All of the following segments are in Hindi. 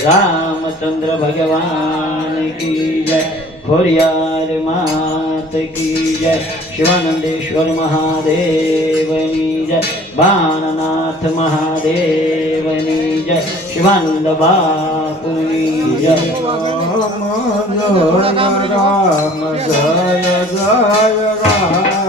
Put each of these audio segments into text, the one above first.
रामचंद्र भगवान की जय खोरियार मात की जय, शिवानंदेश्वर महादेवनी जय, बाणनाथ महादेवनी जय, शिवानंद बापुनी जय। राम, जय जय, राम।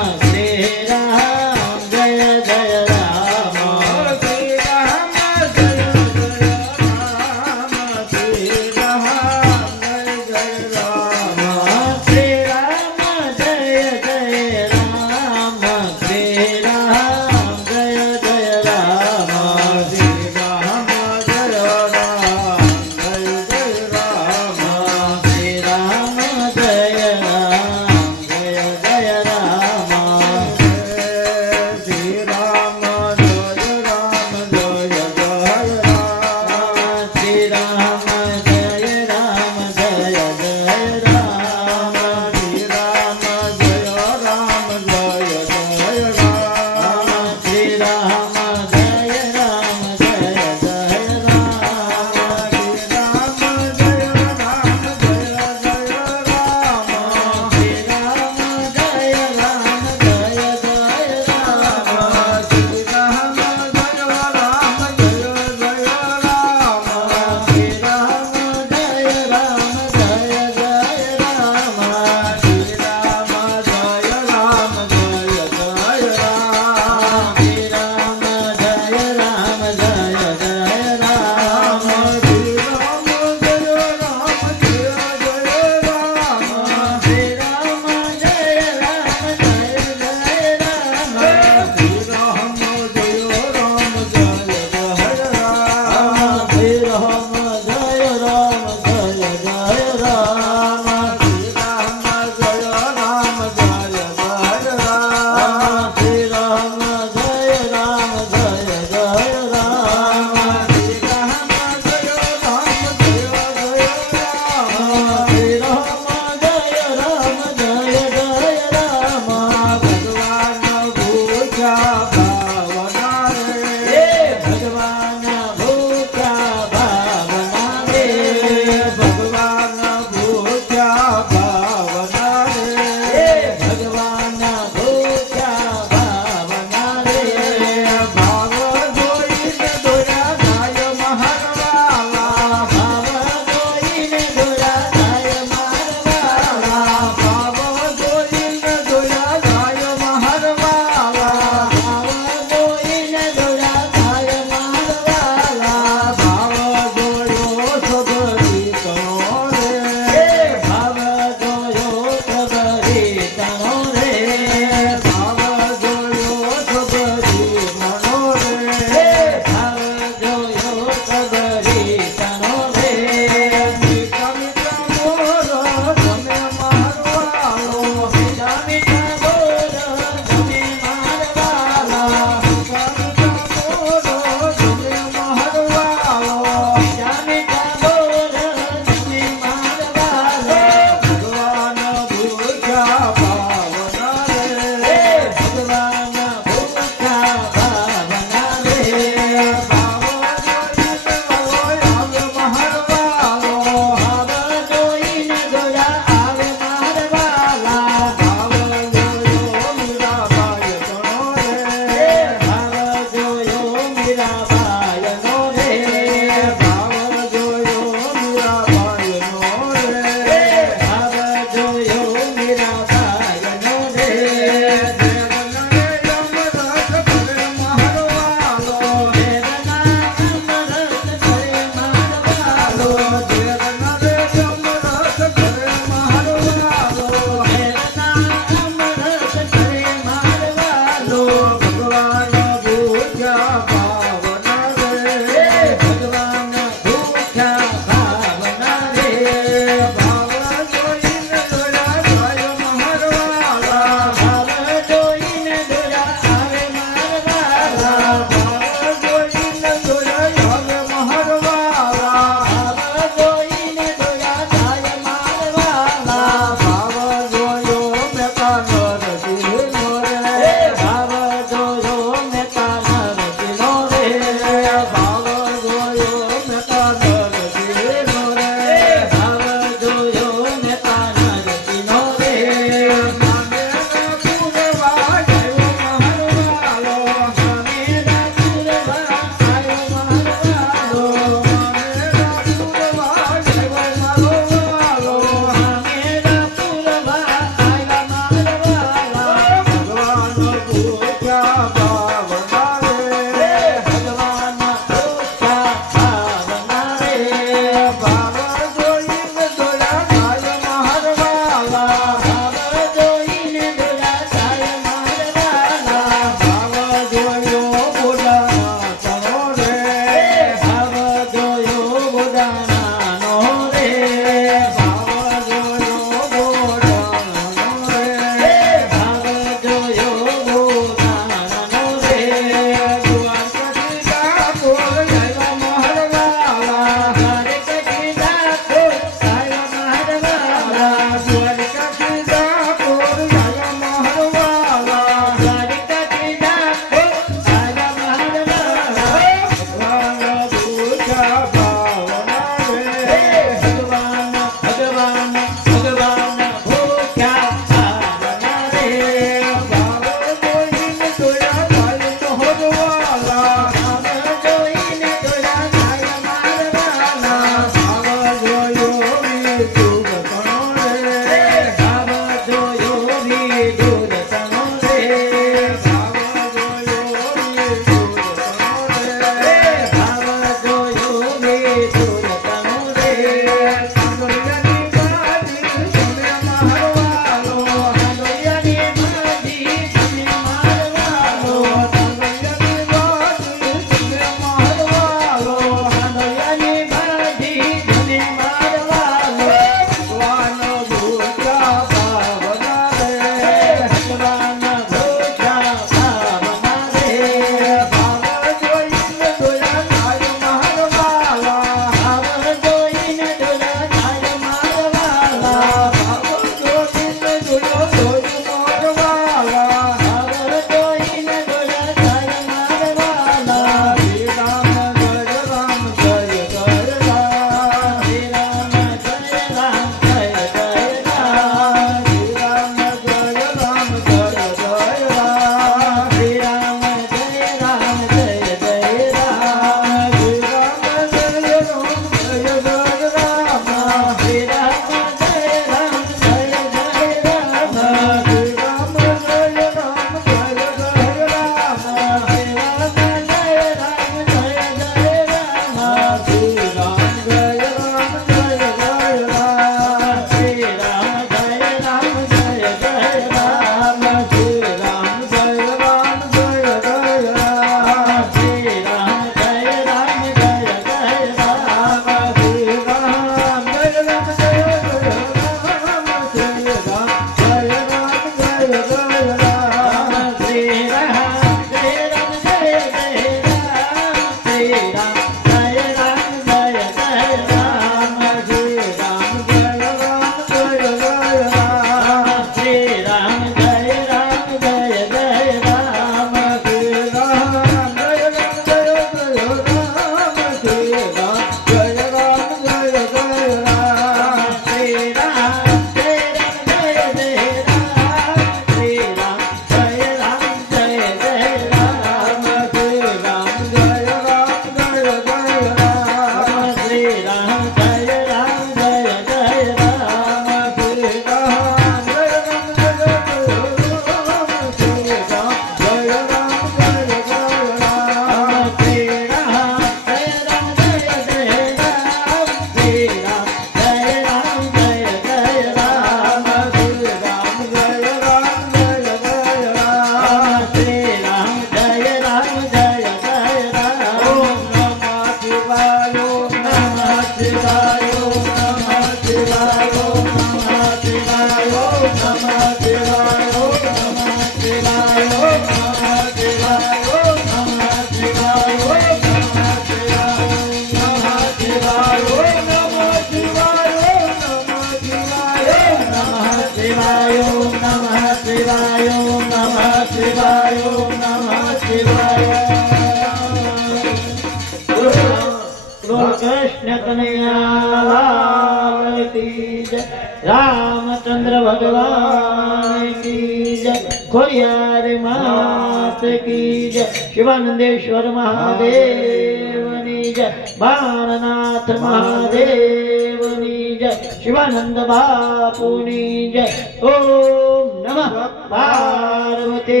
भगवान की जय। खोरियार मात की जय। शिवानंदेश्वर महादेवनी जय। बाणनाथ महादेवनी जय। शिवानंद बापुनी जय। ओम नमः पार्वती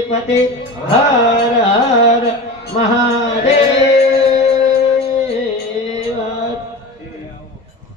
पते। हर हर महा